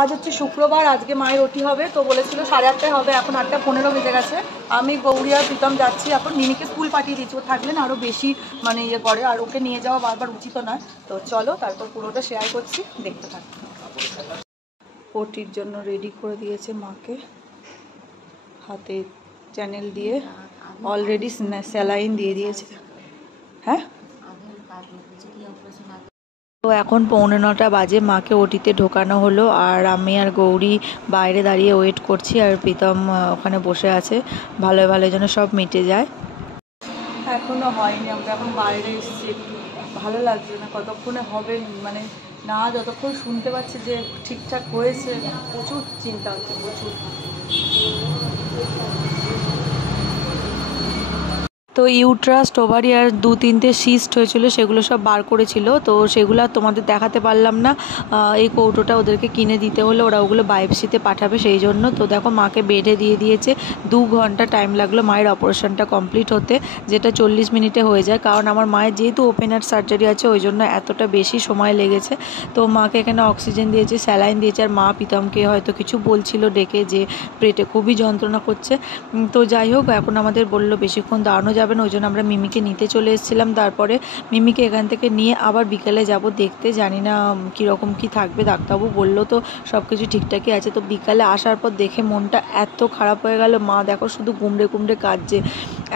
আজ হচ্ছে শুক্রবার, আজকে মায়ের ওটি হবে, তো বলেছিল 8:30 হবে, এখন 8:15 বেজে গেছে। আমি গৌরী আর প্রীতম যাচ্ছি এখন। মিনিকে স্কুল পাঠিয়ে দিচ্ছি, ও থাকলে না আরও বেশি মানে ইয়ে করে, আর ওকে নিয়ে যাওয়া বারবার উচিত নয়। তো চলো তারপর পুরোটা শেয়ার করছি, দেখতে থাকি। ওটির জন্য রেডি করে দিয়েছে মাকে, হাতে চ্যানেল দিয়ে অলরেডি স্যালাইন দিয়ে দিয়েছে। হ্যাঁ, তো এখন 8:45 বাজে, মাকে ওটিতে ঢোকানো হলো, আর আমি আর গৌরী বাইরে দাঁড়িয়ে ওয়েট করছি, আর প্রীতম ওখানে বসে আছে। ভালো ভালো যেন সব মিটে যায়। এখনও হয়নি, আমরা এখন বাইরে এসেছি, একটু ভালো লাগছে না, কতক্ষণে হবে মানে না, যতক্ষণ শুনতে পাচ্ছি যে ঠিকঠাক হয়েছে, প্রচুর চিন্তা হচ্ছে, প্রচুর। তো ইউট্রাস্ট, ওভারিয়ার 2-3টে সিস্ট হয়েছিল, সেগুলো সব বার করেছিল, তো সেগুলো তোমাদের দেখাতে পারলাম না। এই কৌটোটা ওদেরকে কিনে দিতে হলো, ওরা ওগুলো বায়োপসিতে পাঠাবে, সেই জন্য। তো দেখো মাকে বেডে দিয়ে দিয়েছে। 2 ঘন্টা টাইম লাগলো মায়ের অপারেশনটা কমপ্লিট হতে, যেটা 40 মিনিটে হয়ে যায়, কারণ আমার মায়ের যেহেতু ওপেন হার্ট সার্জারি আছে, ওই জন্য এতটা বেশি সময় লেগেছে। তো মাকে এখানে অক্সিজেন দিয়েছে, স্যালাইন দিয়েছে, আর মা প্রীতমকে হয়তো কিছু বলছিল ডেকে যে পেটে খুবই যন্ত্রণা করছে। তো যাই হোক, এখন আমাদের বললো বেশিক্ষণ দাঁড়ানো যাবে না, ওই জন্য আমরা মিমিকে নিতে চলে এসেছিলাম। তারপরে মিমিকে এখান থেকে নিয়ে আবার বিকেলে যাব দেখতে, জানি না কীরকম কী থাকবে। ডাক্তারবাবু বললো তো সব কিছু ঠিকঠাকই আছে। তো বিকালে আসার পর দেখে মনটা এত খারাপ হয়ে গেল, মা দেখো শুধু গুমড়ে গুমড়ে কাঁদছে,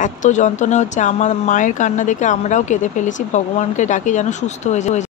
এত যন্ত্রণা হচ্ছে। আমার মায়ের কান্না দেখে আমরাও কেঁদে ফেলেছি, ভগবানকে ডাকি যেন সুস্থ হয়ে যায়।